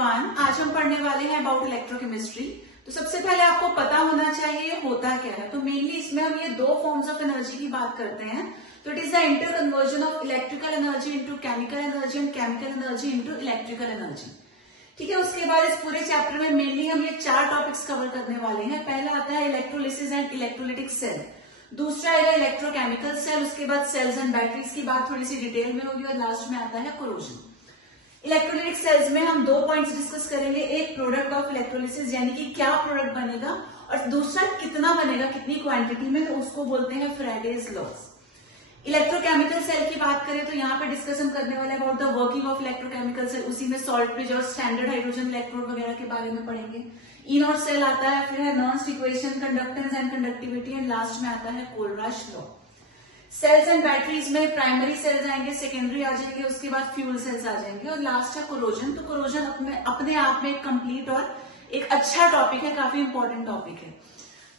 Everyone, आज हम पढ़ने वाले हैं अबाउट इलेक्ट्रोकेमिस्ट्री। तो सबसे पहले आपको पता होना चाहिए होता क्या है। तो मेनली इसमें हम ये दो फॉर्म्स ऑफ एनर्जी की बात करते हैं। तो it is the inter conversion of electrical energy into chemical energy and chemical energy into electrical energy. ठीक है, उसके बाद इस पूरे चैप्टर में मेनली हम ये चार टॉपिक्स कवर करने वाले हैं। पहला आता है इलेक्ट्रोलिसिस एंड इलेक्ट्रोलिटिक सेल, दूसरा आएगा इलेक्ट्रोकेमिकल सेल, उसके बाद सेल्स एंड बैटरीज की बात थोड़ी सी डिटेल में होगी और लास्ट में आता है कोरोजन। इलेक्ट्रोलिटिक सेल्स में हम दो पॉइंट्स डिस्कस करेंगे, एक प्रोडक्ट ऑफ इलेक्ट्रोलिसिस यानी कि क्या प्रोडक्ट बनेगा, और दूसरा कितना बनेगा, कितनी क्वांटिटी में, तो उसको बोलते हैं फैराडेज लॉज। इलेक्ट्रोकेमिकल सेल की बात करें तो यहाँ पे डिस्कस हम करने वाले about the working of electrochemical cell, उसी में सॉल्ट ब्रिज और स्टैंडर्ड हाइड्रोजन इलेक्ट्रोड वगैरह के बारे में पढ़ेंगे। इनॉट सेल आता है, फिर है नॉन्स equation, conductance and conductivity, and last में आता है Kohlrausch law. Cells and batteries में प्राइमरी सेल्स आएंगे, सेकेंडरी आ जाएंगे, उसके बाद फ्यूल सेल्स आ जाएंगे, और लास्ट है कोरोजन। तो कोरोजन अपने आप में एक कंप्लीट और एक अच्छा टॉपिक है, काफी इंपॉर्टेंट टॉपिक है।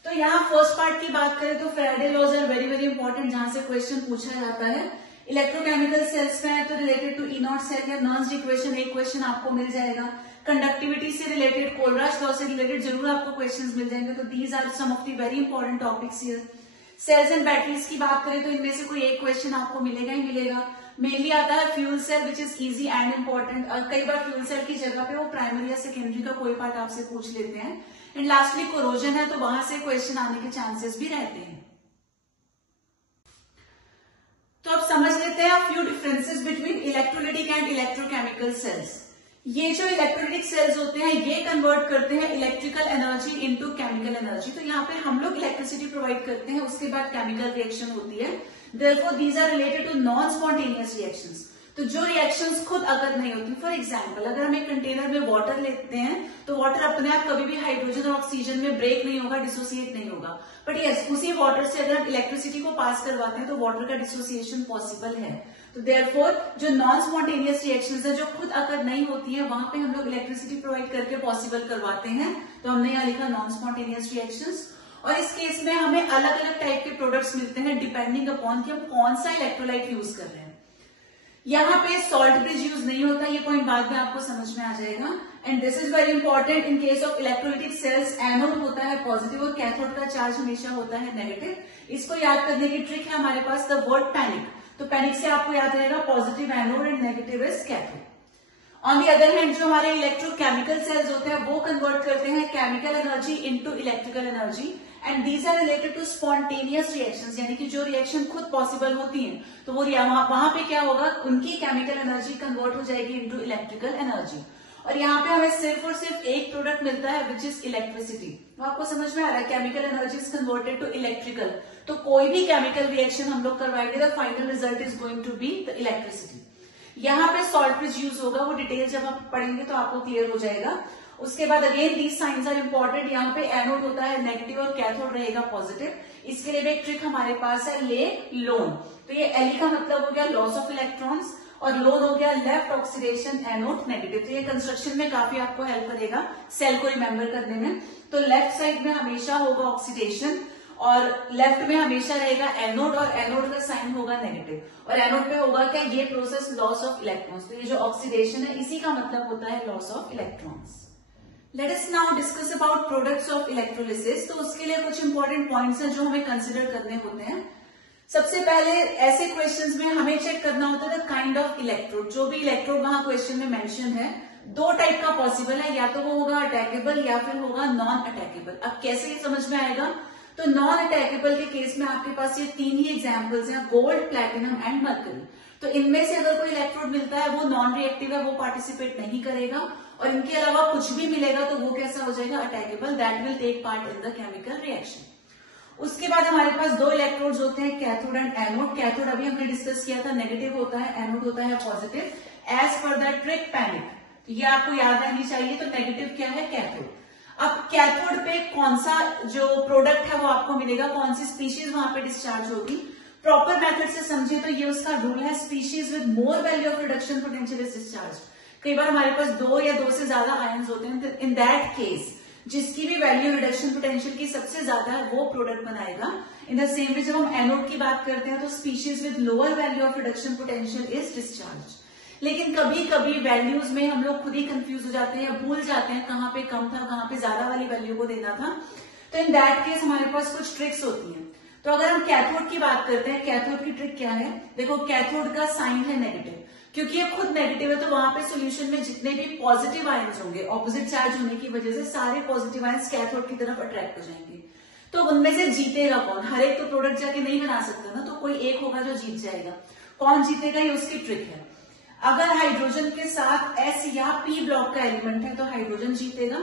तो यहाँ फर्स्ट पार्ट की बात करें तो Faraday laws are very very important, जहां से क्वेश्चन पूछा जाता है। इलेक्ट्रोकेमिकल सेल्स में है तो रिलेटेड टू इनॉट सेल या नॉन्स इक्वेशन एक क्वेश्चन आपको मिल जाएगा। कंडक्टिविटी से रिलेटेड, कोलराश लॉ से रिलेटेड जरूर आपको क्वेश्चन मिल जाएंगे। तो these are some of the very important topics here. Cells and batteries की बात करें तो इनमें से कोई एक क्वेश्चन आपको मिलेगा ही मिलेगा। मेनली आता है fuel cell which is easy and important, और कई बार फ्यूल सेल की जगह पे वो प्राइमरी या सेकेंडरी का कोई पार्ट आपसे पूछ लेते हैं। एंड लास्टली कोरोजन है, तो वहां से क्वेश्चन आने के चांसेस भी रहते हैं। तो अब समझ लेते हैं few differences between electrolytic and electrochemical cells. ये जो इलेक्ट्रोलिटिक सेल्स होते हैं ये कन्वर्ट करते हैं electrical energy into chemical energy. तो यहाँ पे हम लोग इलेक्ट्रिसिटी प्रोवाइड करते हैं, उसके बाद केमिकल रिएक्शन होती है। Therefore these are related to non spontaneous reactions. तो जो रिएक्शंस खुद अगर नहीं होती, फॉर एग्जांपल अगर हम एक कंटेनर में वाटर लेते हैं तो वाटर अपने आप कभी भी हाइड्रोजन और ऑक्सीजन में ब्रेक नहीं होगा, डिसोसिएट नहीं होगा। बट यस, उसी वाटर से अगर हम इलेक्ट्रिसिटी को पास करवाते हैं तो वाटर का डिसोसिएशन पॉसिबल है। तो देयरफॉर जो नॉन स्पॉन्टेनियस रिएक्शंस है, जो खुद अगर नहीं होती है, वहां पे हम लोग इलेक्ट्रिसिटी प्रोवाइड करके पॉसिबल करवाते हैं। तो हमने यहाँ लिखा नॉन स्पॉन्टेनियस रिएक्शंस। और इस केस में हमें अलग अलग टाइप के प्रोडक्ट्स मिलते हैं डिपेंडिंग अपॉन कि हम कौन सा इलेक्ट्रोलाइट यूज कर रहे हैं। यहाँ पे सॉल्ट ब्रिज यूज नहीं होता, ये पॉइंट बाद में आपको समझ में आ जाएगा। And this is very important in case of electrolytic cells, anode होता है पॉजिटिव और कैथोड का चार्ज हमेशा होता है नेगेटिव। इसको याद करने की ट्रिक है हमारे पास द वर्ड पैनिक। तो पैनिक से आपको याद रहेगा positive anode and negative is cathode. On the other hand जो हमारे इलेक्ट्रोकेमिकल सेल्स होते हैं वो कन्वर्ट करते हैं chemical energy into electrical energy, and these are related to spontaneous reactions, यानी कि जो रिएक्शन खुद पॉसिबल होती हैं तो वो वहां पे क्या होगा, उनकी केमिकल एनर्जी कन्वर्ट हो जाएगी इनटू इलेक्ट्रिकल एनर्जी। और यहाँ पे हमें सिर्फ और सिर्फ एक प्रोडक्ट मिलता है विच इज इलेक्ट्रिसिटी। तो आपको समझ में आ रहा है, chemical energy is converted to electrical. तो कोई भी केमिकल रिएक्शन हम लोग करवाएंगे the final result is going to be the electricity. यहाँ पे सॉल्ट ब्रिज यूज होगा, वो डिटेल जब आप पढ़ेंगे तो आपको क्लियर हो जाएगा। उसके बाद again these signs are important. यहाँ पे एनोड होता है नेगेटिव और कैथोड रहेगा पॉजिटिव। इसके लिए भी एक ट्रिक हमारे पास है, ले लोन। तो ये एल का मतलब हो गया लॉस ऑफ इलेक्ट्रॉन्स और लोन हो गया लेफ्ट ऑक्सीडेशन एनोड नेगेटिव। तो ये कंस्ट्रक्शन में काफी आपको हेल्प करेगा सेल को रिमेम्बर करने में। तो लेफ्ट साइड में हमेशा होगा ऑक्सीडेशन और लेफ्ट में हमेशा रहेगा एनोड, और एनोड का साइन होगा नेगेटिव। और एनोड पे होगा क्या, ये प्रोसेस लॉस ऑफ इलेक्ट्रॉन्स। तो ये जो ऑक्सीडेशन है इसी का मतलब होता है loss of electrons. Late us now discuss about products of electrolysis. तो उसके लिए कुछ इंपॉर्टेंट पॉइंट्स हैं जो हमें कंसिडर करने होते हैं। सबसे पहले ऐसे क्वेश्चंस में हमें चेक करना होता है द काइंड ऑफ इलेक्ट्रोड। जो भी इलेक्ट्रोड वहां क्वेश्चन में मेंशन है, दो टाइप का पॉसिबल है, या तो वो होगा अटैकेबल या फिर होगा नॉन अटैकेबल। अब कैसे ये समझ में आएगा, तो नॉन अटैकेबल के केस में आपके पास ये तीन ही एग्जाम्पल्स हैं, गोल्ड, प्लैटिनम एंड मर्करी। तो इनमें से अगर कोई इलेक्ट्रोड मिलता है वो नॉन रिएक्टिव है, वो पार्टिसिपेट नहीं करेगा, और इनके अलावा कुछ भी मिलेगा तो वो कैसा हो जाएगा, attackable, that will take part in the chemical reaction. उसके बाद हमारे पास दो इलेक्ट्रोड्स होते हैं, कैथोड एंड एनोड। कैथोड अभी हमने डिस्कस किया था नेगेटिव होता है, एनोड होता है positive as per the trick PANIC. तो ये आपको याद रहनी चाहिए। तो नेगेटिव क्या है, कैथोड। अब कैथोड पे कौन सा जो प्रोडक्ट है वो आपको मिलेगा, कौन सी स्पीशीज वहां पे डिस्चार्ज होगी। प्रॉपर मेथड से समझे तो ये उसका रूल है, species with more value of reduction potential is discharge. कई बार हमारे पास दो या दो से ज्यादा आयन्स होते हैं, तो इन दैट केस जिसकी भी वैल्यू रिडक्शन पोटेंशियल की सबसे ज्यादा है वो प्रोडक्ट बनाएगा। इन द सेम वे जब हम एनोड की बात करते हैं तो species with lower value of reduction potential is discharge. लेकिन कभी कभी वैल्यूज में हम लोग खुद ही कंफ्यूज हो जाते हैं या भूल जाते हैं कहाँ पे कम था, कहाँ पे ज्यादा वाली वैल्यू को देना था। तो इन दैट केस हमारे पास कुछ ट्रिक्स होती हैं। तो अगर हम कैथोड की बात करते हैं, कैथोड की ट्रिक क्या है? देखो, कैथोड का साइन है नेगेटिव, क्योंकि ये खुद नेगेटिव है तो वहां पे सॉल्यूशन में जितने भी पॉजिटिव आयंस होंगे, ऑपोजिट चार्ज होने की वजह से सारे पॉजिटिव आयंस कैथोड की तरफ अट्रैक्ट हो जाएंगे। तो उनमें से जीतेगा कौन? हर एक तो प्रोडक्ट जाके नहीं बना सकता ना, तो कोई एक होगा जो जीत जाएगा। कौन जीतेगा, ये उसकी ट्रिक है। अगर हाइड्रोजन के साथ एस या पी ब्लॉक का एलिमेंट है तो हाइड्रोजन जीतेगा,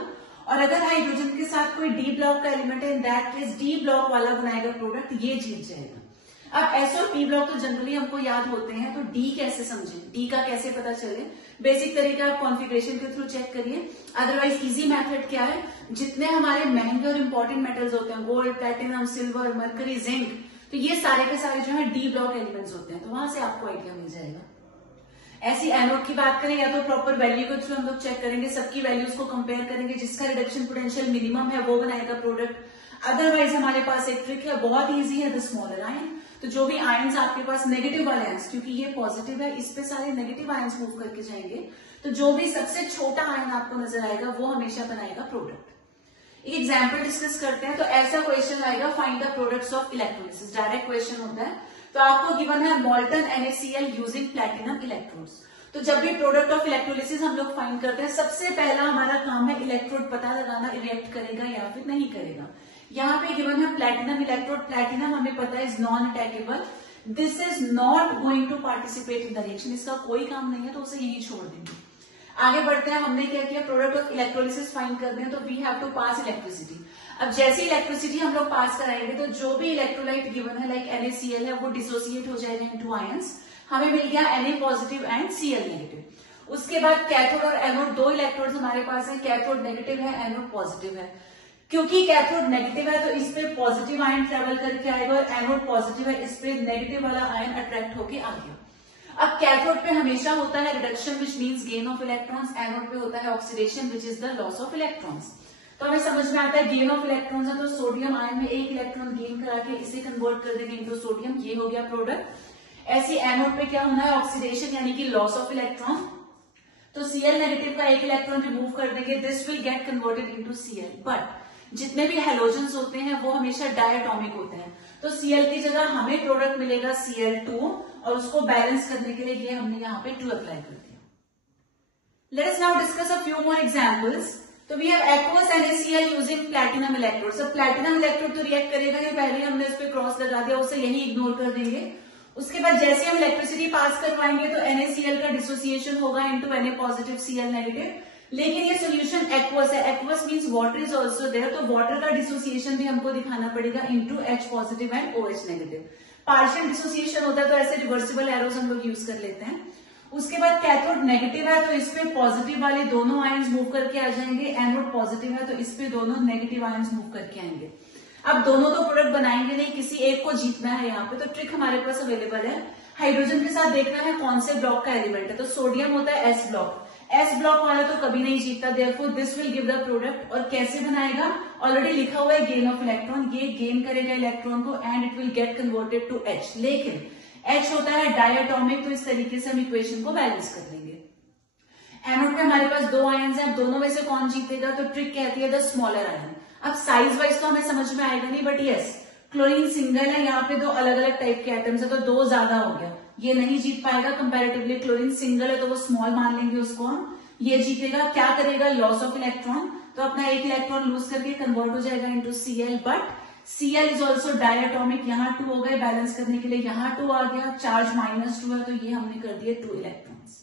और अगर हाइड्रोजन के साथ कोई डी ब्लॉक का एलिमेंट है, in that case D block वाला बनाएगा प्रोडक्ट, ये जीत जाएगा। अब एस और पी ब्लॉक तो जनरली हमको याद होते हैं, तो डी कैसे समझें, डी का कैसे पता चले? बेसिक तरीका आप कॉन्फ़िगरेशन के थ्रू चेक करिए। अदरवाइज इजी मेथड क्या है, जितने हमारे महंगे और इंपॉर्टेंट मेटल्स होते हैं, gold, platinum, silver, mercury, zinc, तो ये सारे के सारे जो है डी ब्लॉक एलिमेंट्स होते हैं, तो वहां से आपको आइडिया मिल जाएगा। ऐसी एनोड की बात करें, या तो प्रॉपर वैल्यू के थ्रू हम लोग चेक करेंगे, सबकी वैल्यूज को कंपेयर करेंगे, जिसका रिडक्शन पोटेंशियल मिनिमम है वो बनाएगा प्रोडक्ट। अदरवाइज हमारे पास एक ट्रिक है, बहुत इजी है, द स्मॉलर आयन। तो जो भी आयंस आपके पास नेगेटिव वाले आयंस, क्योंकि ये पॉजिटिव है, इस पे सारे नेगेटिव आयंस मूव करके जाएंगे, तो जो भी सबसे छोटा आयन आपको नजर आएगा वो हमेशा बनाएगा प्रोडक्ट। एक एग्जाम्पल डिस्कस करते हैं। तो ऐसा क्वेश्चन आएगा, find the products of electrolysis, direct question होता है। तो आपको गिवन है molten NaCl using platinum electrodes. तो जब भी प्रोडक्ट ऑफ इलेक्ट्रोलिसिस हम लोग फाइंड करते हैं, सबसे पहला हमारा काम है इलेक्ट्रोड पता लगाना, रिएक्ट करेगा या फिर नहीं करेगा। यहाँ पे गिवन है प्लैटिनम इलेक्ट्रोड, प्लैटिनम हमें पता है is non attackable, this is not going to participate in the reaction, इसका कोई काम नहीं है, तो उसे यही छोड़ देंगे। आगे बढ़ते हैं। हमने क्या किया, प्रोडक्ट ऑफ इलेक्ट्रोलिसिस फाइंड करते हैं, तो we have to pass electricity. अब जैसे इलेक्ट्रिसिटी हम लोग पास कराएंगे तो जो भी इलेक्ट्रोलाइट गिवन है, लाइक NaCl है, वो डिसोसिएट हो जाएगा इन टू आयंस। हमें मिल गया Na positive and Cl negative. उसके बाद कैथोड और एनोड, दो इलेक्ट्रोड्स हमारे पास है, कैथोड नेगेटिव है, एनोड पॉजिटिव है। क्योंकि कैथोड नेगेटिव है तो इस पे पॉजिटिव आयन ट्रेवल करके आएगा, और एनोड पॉजिटिव है, इस पे नेगेटिव वाला आयन अट्रैक्ट होके आ गया। अब कैथोड पे हमेशा होता है reduction which means gain of electrons, anode पे होता है oxidation which is the loss of electrons. तो हमें समझ में आता है गेन ऑफ इलेक्ट्रॉन्स है, तो सोडियम आयन में एक इलेक्ट्रॉन गेन करा के इसे कन्वर्ट कर देंगे इनटू सोडियम, ये हो गया प्रोडक्ट। ऐसी एनोड पे क्या होना है, ऑक्सीडेशन यानी कि लॉस ऑफ इलेक्ट्रॉन, तो Cl नेगेटिव का एक इलेक्ट्रॉन रिमूव कर देंगे, this will get converted into Cl। But जितने भी हेलोजेंस होते हैं वो हमेशा डायटोमिक होते हैं, तो Cl की जगह हमें प्रोडक्ट मिलेगा Cl2, और उसको बैलेंस करने के लिए ये हमने यहाँ पे 2 अप्लाई कर दिया। Let us now discuss a few more examples. तो we have aqueous NaCl using platinum electrode. सब प्लैटिनम इलेक्ट्रोड तो रिएक्ट करेगा ही, पहले हमने इस पे क्रॉस लगा दिया, उसे यही इग्नोर कर देंगे। उसके बाद जैसे हम इलेक्ट्रिसिटी पास करवाएंगे तो NaCl का डिसोसिएशन होगा into Na positive Cl negative. लेकिन ये सोल्यूशन एक्वस है, aqueous means water is also there, तो वाटर का डिसोसिएशन भी हमको दिखाना पड़ेगा into H positive and OH negative. Partial dissociation होता है तो ऐसे रिवर्सिबल एरोज हम लोग यूज कर लेते हैं। उसके बाद कैथोड नेगेटिव है तो इस पे पॉजिटिव वाले दोनों आयंस मूव करके आ जाएंगे, एनोड पॉजिटिव है तो इस पे दोनों नेगेटिव आयंस मूव करके आएंगे। अब दोनों तो प्रोडक्ट बनाएंगे नहीं, किसी एक को जीतना है यहाँ पे, तो ट्रिक हमारे पास अवेलेबल है। हाइड्रोजन के साथ देखना है कौन से ब्लॉक का एलिमेंट है, तो सोडियम होता है S ब्लॉक, S ब्लॉक वाला तो कभी नहीं जीतता, therefore this will give the product. और कैसे बनाएगा, ऑलरेडी लिखा हुआ है गेन ऑफ इलेक्ट्रॉन, ये गेन करेगा इलेक्ट्रॉन को and it will get converted to H, लेकिन H होता है डायटोमिक, तो इस तरीके से हम इक्वेशन को बैलेंस कर लेंगे। एनोड में हमारे पास दो आयंस हैं, दोनों में से कौन जीतेगा, तो ट्रिक कहती है द स्मॉलर आयन। अब साइज वाइज तो हमें समझ में आएगा नहीं, बट यस क्लोरीन सिंगल है, यहाँ पे दो अलग अलग टाइप के एटम्स है तो दो ज्यादा हो गया, ये नहीं जीत पाएगा कंपैरेटिवली। क्लोरीन सिंगल है तो वो स्मॉल मान लेंगे उसको हम, ये जीतेगा। क्या करेगा, लॉस ऑफ इलेक्ट्रॉन, तो अपना एक इलेक्ट्रॉन लूज करके कन्वर्ट हो जाएगा into Cl, but Cl is also diatomic, यहाँ 2 हो गए, बैलेंस करने के लिए यहाँ 2 आ गया, चार्ज -2 है तो ये हमने कर दिए 2 electrons.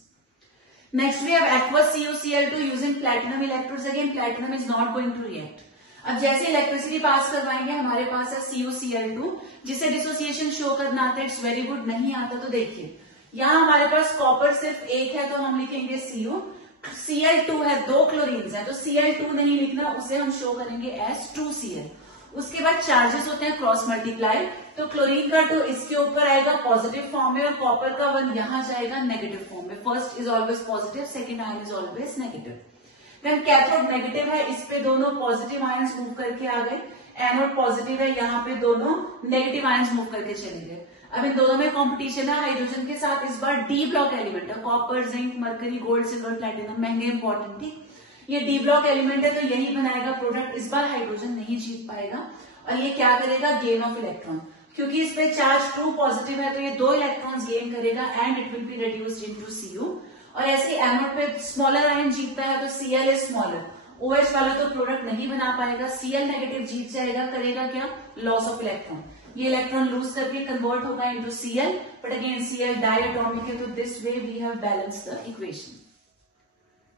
Next we have aqueous CuCl2 using platinum electrodes, again platinum is not going to react. अब जैसे इलेक्ट्रिसिटी पास करवाएंगे हमारे पास है CuCl2, जिसे डिसोसिएशन शो करना आता है, इट्स वेरी गुड। नहीं आता तो देखिए यहाँ हमारे पास कॉपर सिर्फ एक है तो हम लिखेंगे Cu, Cl2 है, 2 क्लोरीन्स है तो Cl2 नहीं लिखना, उसे हम शो करेंगे एज 2Cl। उसके बाद चार्जेस होते हैं क्रॉस मल्टीप्लाई, तो क्लोरीन का 2 इसके ऊपर आएगा पॉजिटिव फॉर्म में और कॉपर का 1 यहाँ जाएगा नेगेटिव फॉर्म में। First is always positive, second ion is always negative. Then cathode negative है, इस पे दोनों पॉजिटिव आयंस मूव करके आ गए, एनोड पॉजिटिव है, यहाँ पे दोनों नेगेटिव आयंस मूव करके चले गए। अब इन दोनों में कंपटीशन है हाइड्रोजन के साथ। इस बार डी ब्लॉक एलिमेंट है, copper, zinc, mercury, gold, silver, platinum, महंगे इंपॉर्टेंट थी। ये डी ब्लॉक एलिमेंट है तो यही बनाएगा प्रोडक्ट। इस बार हाइड्रोजन नहीं जीत पाएगा और ये क्या करेगा, गेन ऑफ इलेक्ट्रॉन, क्योंकि इस पे चार्ज ट्रू पॉजिटिव है तो ये 2 इलेक्ट्रॉन्स गेन करेगा and it will be reduced into Cu। और ऐसे एनोड पे स्मॉलर आयन जीतता है तो Cl इज स्मॉलर। OH वाला तो प्रोडक्ट नहीं बना पाएगा, Cl नेगेटिव जीत जाएगा, करेगा क्या, लॉस ऑफ इलेक्ट्रॉन। ये इलेक्ट्रॉन लूज करके कन्वर्ट होगा into Cl, but again Cl diatomic है तो this way we have balance the equation.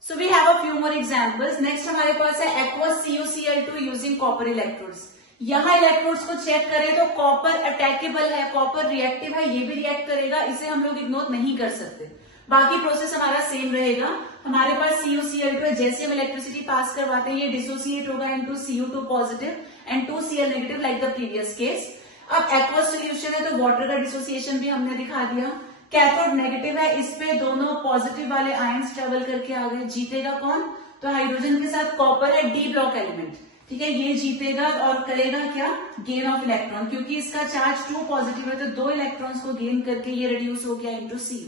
So we have a few more examples. Next हमारे पास है aqueous CuCl2 using copper electrodes. यहाँ electrodes को चेक करें तो कॉपर अटैकेबल है, कॉपर रिएक्टिव है, ये भी रिएक्ट करेगा, इसे हम लोग इग्नोर नहीं कर सकते। बाकी प्रोसेस हमारा सेम रहेगा। हमारे पास CuCl2 है, जैसे हम इलेक्ट्रिसिटी पास करवाते हैं ये डिसोसिएट होगा into Cu2 positive and 2Cl negative like the previous case. अब एक्वस सोल्यूशन है तो वाटर का डिसोसिएशन भी हमने दिखा दिया। कैथोड नेगेटिव है, इस पे दोनों पॉजिटिव वाले आयंस ट्रेवल करके आ गए, जीतेगा कौन, तो हाइड्रोजन के साथ कॉपर है, डी ब्लॉक एलिमेंट, ठीक है, ये जीतेगा और करेगा क्या, गेन ऑफ इलेक्ट्रॉन, क्योंकि इसका चार्ज ट्रू पॉजिटिव है तो 2 इलेक्ट्रॉन्स को गेन करके ये रिड्यूस हो गया इनटू Cu।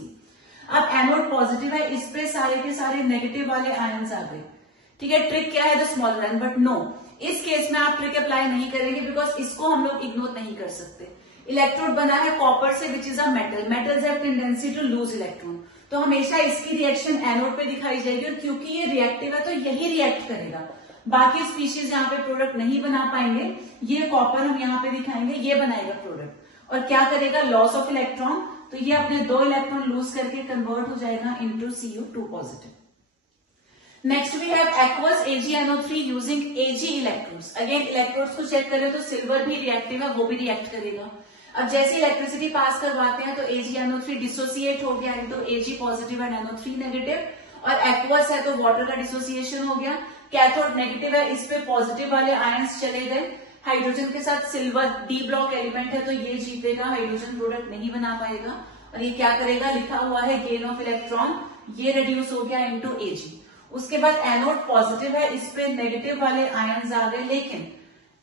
अब एनोड पॉजिटिव है, इस पे सारे के सारे नेगेटिव वाले आयंस आ गए, ठीक है। ट्रिक क्या है, the smaller ion, but no, इस केस में आप ट्रिक अप्लाई नहीं करेंगे बिकॉज इसको हम लोग इग्नोर नहीं कर सकते। इलेक्ट्रोड बना है कॉपर से which is a metal, metals have tendency to lose electron, तो हमेशा इसकी रिएक्शन एनोड पे दिखाई जाएगी और क्योंकि ये रिएक्टिव है तो यही रिएक्ट करेगा। बाकी स्पीशीज यहाँ पे प्रोडक्ट नहीं बना पाएंगे, ये कॉपर हम यहाँ पे दिखाएंगे, ये बनाएगा प्रोडक्ट और क्या करेगा, लॉस ऑफ इलेक्ट्रॉन, तो ये अपने 2 इलेक्ट्रॉन लूज करके कन्वर्ट हो जाएगा into Cu2 positive. Next we have aqueous AgNO3 using Ag electrodes. Again electrodes को चेक करें तो सिल्वर भी रिएक्टिव है, वो भी रिएक्ट करेगा। अब जैसे इलेक्ट्रिसिटी पास करवाते हैं तो AgNO3 डिसोसिएट हो गया into Ag positive and NO3 negative, और एक्वस है तो वाटर का डिसोसिएशन हो गया। कैथोड नेगेटिव है, इस पे पॉजिटिव वाले आयंस चले गए, हाइड्रोजन के साथ सिल्वर डी ब्लॉक एलिमेंट है तो ये जीतेगा, हाइड्रोजन प्रोडक्ट नहीं बना पाएगा और ये क्या करेगा, लिखा हुआ है गेन ऑफ इलेक्ट्रॉन, ये रिड्यूस हो गया इनटू Ag। उसके बाद एनोड पॉजिटिव है, इस पे नेगेटिव वाले आयंस आ गए, लेकिन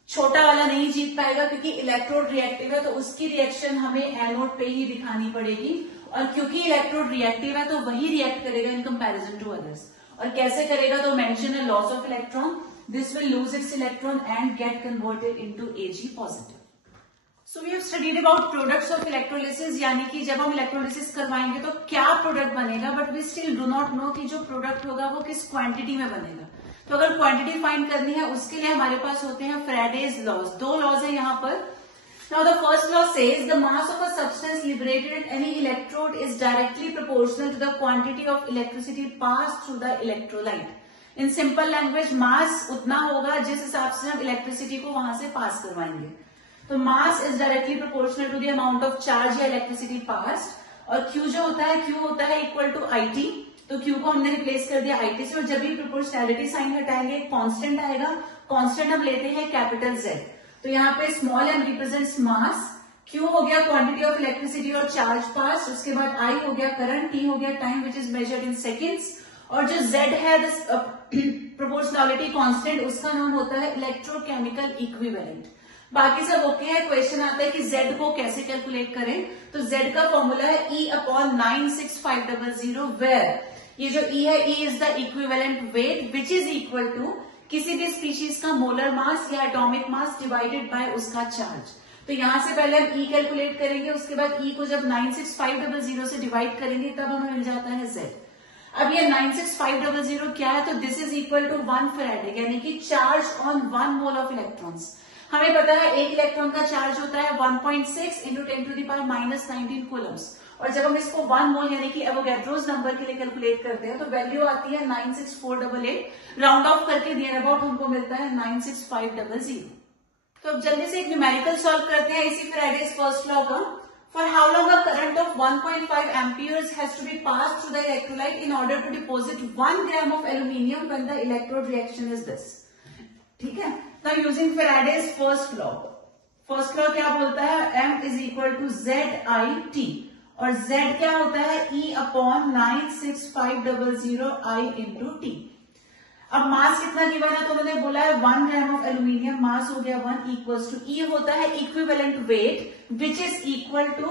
छोटा वाला नहीं जीत पाएगा क्योंकि इलेक्ट्रोड रिएक्टिव है तो उसकी रिएक्शन हमें एनोड पे ही दिखानी पड़ेगी, और क्योंकि इलेक्ट्रोड रिएक्टिव है तो वही रिएक्ट करेगा इन कंपैरिजन टू अदर्स। और कैसे करेगा, तो मेंशन है loss of electron, this will lose its electron and get converted into Ag positive. So we have studied about products of electrolysis, यानी कि जब हम इलेक्ट्रोलिसिस करवाएंगे तो क्या प्रोडक्ट बनेगा, but we still do not know कि जो प्रोडक्ट होगा वो किस क्वांटिटी में बनेगा। तो अगर क्वांटिटी फाइंड करनी है उसके लिए हमारे पास होते हैं फैराडेज लॉज। 2 लॉज है यहाँ पर। Now the first law says the mass of a substance liberated at any electrode is directly proportional to the quantity of electricity passed through the electrolyte. In simple language, mass उतना होगा जिस हिसाब से हम electricity को वहां से पास करवाएंगे। तो mass is directly proportional to the amount of charge या इलेक्ट्रिसिटी passed, और Q जो होता है, Q होता है इक्वल टू IT, तो Q को हमने रिप्लेस कर दिया IT से, और जब भी प्रोपोर्शनैलिटी साइन हटाएंगे एक कांस्टेंट आएगा, कांस्टेंट हम लेते हैं कैपिटल Z। तो यहाँ पे स्मॉल m रिप्रेजेंट्स मास, Q हो गया क्वांटिटी ऑफ इलेक्ट्रिसिटी और चार्ज पास, उसके बाद I हो गया करंट, T हो गया time which is measured in seconds, और जो Z है प्रोपोर्शनैलिटी कांस्टेंट, उसका नाम होता है इलेक्ट्रोकेमिकल इक्विवेलेंट। बाकी सब ओके है। क्वेश्चन आता है कि Z को कैसे कैलकुलेट करें, तो Z का फॉर्मूला है E/96500, वेयर ये जो E है, E is the equivalent weight which is equal to किसी भी स्पीशीज का मोलर मास या एटॉमिक मास डिवाइडेड बाय उसका चार्ज। तो यहां से पहले हम E कैलकुलेट करेंगे, उसके बाद E को जब 96500 से डिवाइड करेंगे तब हमें मिल जाता है Z। अब ये 96500 क्या है, तो this is equal to 1 Faraday, यानी कि charge on 1 mole of electrons. हमें पता है एक इलेक्ट्रॉन का चार्ज होता है 1.6 इंटू 10⁻⁻19 कूलम्स, और जब हम इसको 1 मोल यानी कि एवोगैड्रोस नंबर के लिए कैलकुलेट करते हैं तो वैल्यू आती है 96488, राउंड ऑफ करके नियर अबाउट हमको मिलता है 96500। तो अब जल्दी से एक न्यूमेरिकल सॉल्व करते हैं इसी फैराडेज फर्स्ट लॉ का। For how long a current of 1.5 amperes has to be pass through the electrolyte in order to deposit 1 gram of aluminium when the electrode reaction is this. ठीक है, now using Faraday's first law, first law क्या बोलता है, M is equal to ZIT, और Z क्या होता है, E/96500I into T। अब मास कितना गिवन है, तो मैंने बोला है 1 ग्राम ऑफ एल्यूमिनियम, मास हो गया 1 इक्वल्स टू E होता है equivalent weight which is equal to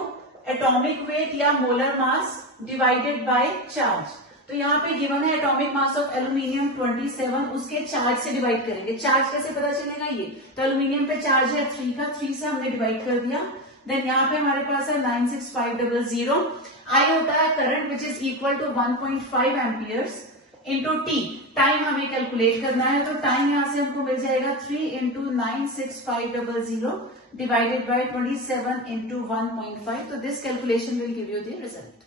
atomic weight या molar mass divided by charge. तो यहाँ पे गिवन है एटॉमिक मास ऑफ एल्यूमिनियम 27, उसके चार्ज से डिवाइड करेंगे। चार्ज कैसे पता चलेगा ये, तो एल्यूमिनियम पे चार्ज है 3 का, 3 से हमने डिवाइड कर दिया। देन यहाँ पे हमारे पास है 96500। आई होता है current which is equal to 1.5 amperes into T. Time हमें कैलकुलेट करना है, तो टाइम यहाँ से हमको मिल जाएगा 3 इंटू 96500 डिवाइडेड बाय 27 इंटू 1.5। तो this calculation will give you the result.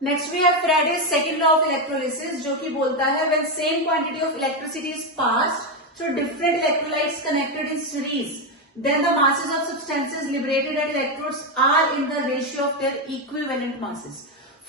Next we have Faraday's second law of electrolysis, जो कि बोलता है when same quantity of electricity is passed through different electrolytes connected in series, then the masses of substances liberated at electrodes are in the ratio of their equivalent masses।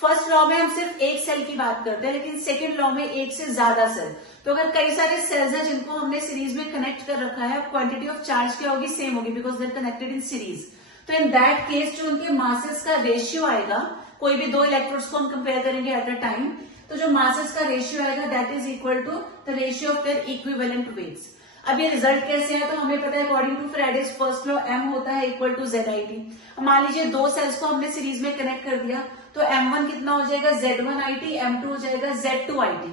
First law में हम सिर्फ एक cell की बात करते हैं, लेकिन second law में एक से ज्यादा सेल। तो अगर कई सारे सेल्स हैं जिनको हमने सीरीज में कनेक्ट कर रखा है, क्वांटिटी ऑफ चार्ज क्या होगी, सेम होगी, because they are connected in series. तो इन दैट केस जो उनके मासेस का रेशियो आएगा, कोई भी दो इलेक्ट्रोड्स को हम कंपेयर करेंगे एट अ टाइम, तो जो मासेस का रेशियो आएगा that is equal to the ratio of their equivalent weights. अब ये रिजल्ट कैसे है, तो हमें पता है according to Faraday's first law M होता है इक्वल टू ZIT। मान लीजिए दो सेल्स को हमने सीरीज में कनेक्ट कर दिया, तो M1 कितना हो जाएगा Z1IT, M2 हो जाएगा Z2IT।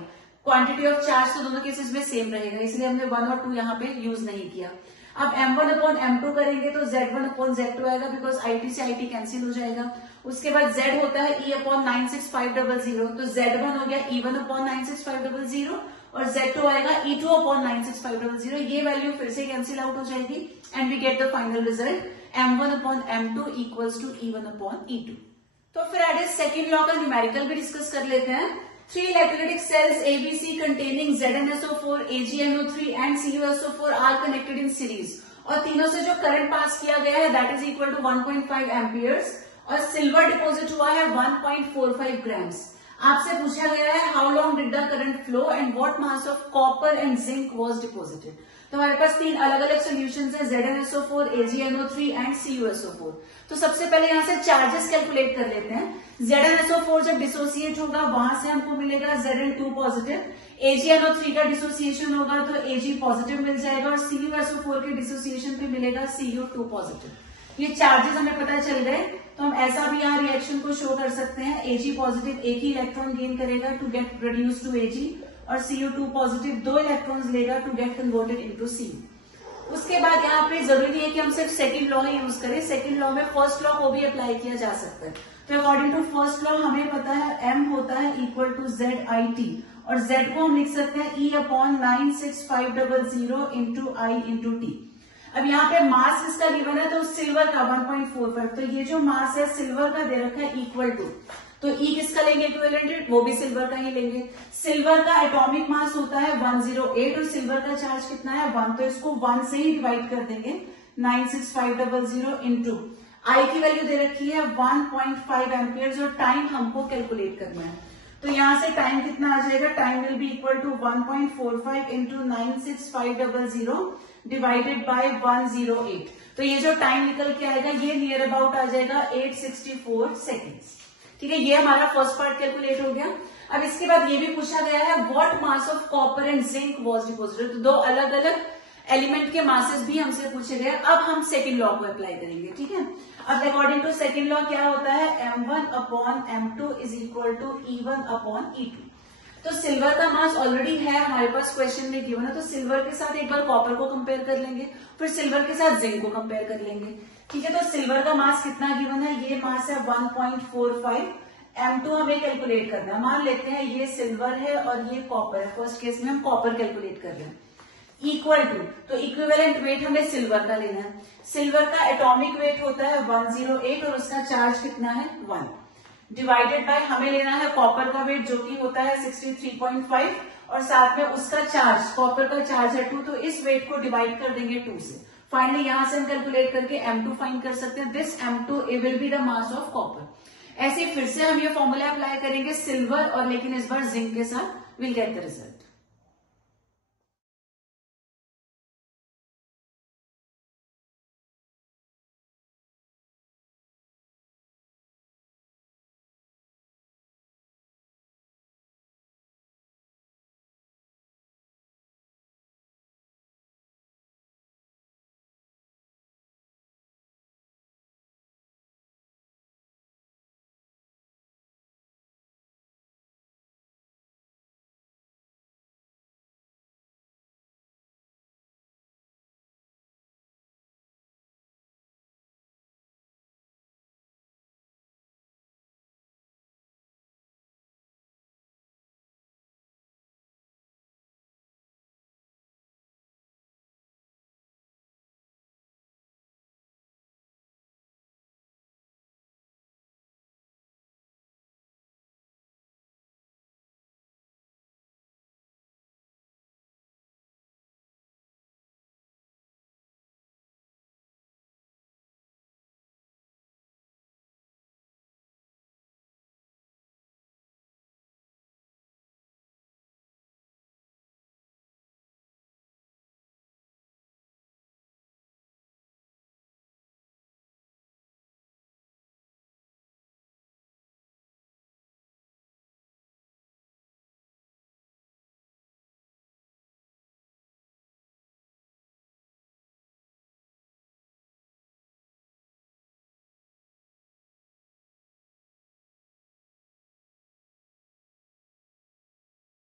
क्वांटिटी ऑफ चार्ज तो दोनों केसेस में सेम रहेगा, इसलिए हमने 1 और 2 यहाँ पे यूज नहीं किया। अब M1 अपॉन M2 करेंगे तो Z1 अपॉन Z2 आएगा, बिकॉज IT से IT कैंसिल हो जाएगा। उसके बाद Z होता है E अपॉन 96500, तो Z1 हो गया E1 अपॉन 96500 और Z2 आएगा E2 अपॉन 96500। ये वैल्यू फिर से कैंसिल आउट हो जाएगी and we get the final result M1 upon M2 equals to E1 upon E2। तो फैराडेज सेकंड लॉ का न्यूमेरिकल भी डिस्कस कर लेते हैं। 3 electrolytic cells ABC containing ZnSO4, AgNO3 and CuSO4 are connected in series, और तीनों से जो करंट पास किया गया है that is equal to 1.5 amperes, और सिल्वर डिपॉजिट हुआ है 1.45 ग्राम्स। आपसे पूछा गया है how long did the current flow and what mass of copper and zinc was deposited. तो हमारे पास 3 अलग अलग सोल्यूशन है, ZnSO4, AgNO3 एंड CuSO4। तो सबसे पहले यहाँ से चार्जेस कैलकुलेट कर लेते हैं। ZnSO4 जब डिसोसिएट होगा वहां से हमको मिलेगा Zn2 पॉजिटिव, AgNO3 का डिसोसिएशन होगा तो Ag पॉजिटिव मिल जाएगा, और CuSO4 के डिसोसिएशन पे मिलेगा Cu2 पॉजिटिव। ये चार्जेस हमें पता चल गए, तो हम ऐसा भी यहाँ रिएक्शन को शो कर सकते हैं। Ag पॉजिटिव एक ही इलेक्ट्रॉन गेन करेगा to get reduce to Ag, और Cu2 पॉजिटिव 2 इलेक्ट्रॉन्स लेगा to get converted into Cu। उसके बाद यहाँ पे जरूरी नहीं है कि हम सिर्फ सेकंड लॉ ही यूज करें, सेकंड लॉ में फर्स्ट लॉ को भी अप्लाई किया जा सकता है। तो अकॉर्डिंग टू फर्स्ट लॉ हमें पता है M होता है इक्वल टू ZIT, और Z को हम लिख सकते हैं E upon 96500 into I into T। अब यहाँ पे मास किसका गिवन है, तो सिल्वर का 1.45। तो ये जो मास है सिल्वर का दे रखा है इक्वल टू, तो E किसका लेंगे इक्विवेलेंट, वो भी सिल्वर का ही लेंगे। सिल्वर का एटॉमिक मास होता है 108 और सिल्वर का चार्ज कितना है 1, तो इसको 1 से ही डिवाइड कर देंगे 96500 इंटू I की वैल्यू दे रखी है 1.5 एम्पियर्स, और टाइम हमको कैलकुलेट करना है। तो यहाँ से टाइम कितना आ जाएगा, time will be equal to 1.45 into 96500 divided by 108। तो ये जो टाइम निकल के आएगा ये नियर अबाउट आ जाएगा 864 सेकेंड्स। ठीक है, ये हमारा फर्स्ट पार्ट कैलकुलेट हो गया। अब इसके बाद ये भी पूछा गया है what mass of copper and zinc was deposited. तो 2 अलग अलग एलिमेंट के मासेस भी हमसे पूछे गए। अब हम सेकंड लॉ को अप्लाई करेंगे। ठीक है, अब अकॉर्डिंग टू सेकंड लॉ क्या होता है, M1 upon M2 is equal to E1 upon E2। तो सिल्वर का मास ऑलरेडी है हमारे पास क्वेश्चन में गिवन है, तो सिल्वर के साथ एक बार कॉपर को कंपेयर कर लेंगे, फिर सिल्वर के साथ जिंक को कंपेयर कर लेंगे। ठीक है, तो सिल्वर का मास कितना गिवन है, ये मास है 1.45। M2 हमें कैलकुलेट करना है। मान लेते हैं ये सिल्वर है और ये कॉपर है, फर्स्ट केस में हम कॉपर कैलकुलेट कर रहे हैं। इक्वल टू, तो इक्विवेलेंट वेट हमें सिल्वर का लेना है। सिल्वर का एटॉमिक वेट होता है 108 और उसका चार्ज कितना है 1, डिवाइडेड बाय हमें लेना है कॉपर का वेट जो कि होता है 63.5 और साथ में उसका चार्ज, कॉपर का चार्ज है 2, तो इस वेट को डिवाइड कर देंगे 2 से। फाइनली यहां से हम कैलकुलेट करके M2 फाइंड कर सकते हैं। This M2 will be the mass of copper. ऐसे फिर से हम ये फॉर्मूला अप्लाई करेंगे सिल्वर और लेकिन इस बार जिंक के साथ, विल गेट द रिजल्ट।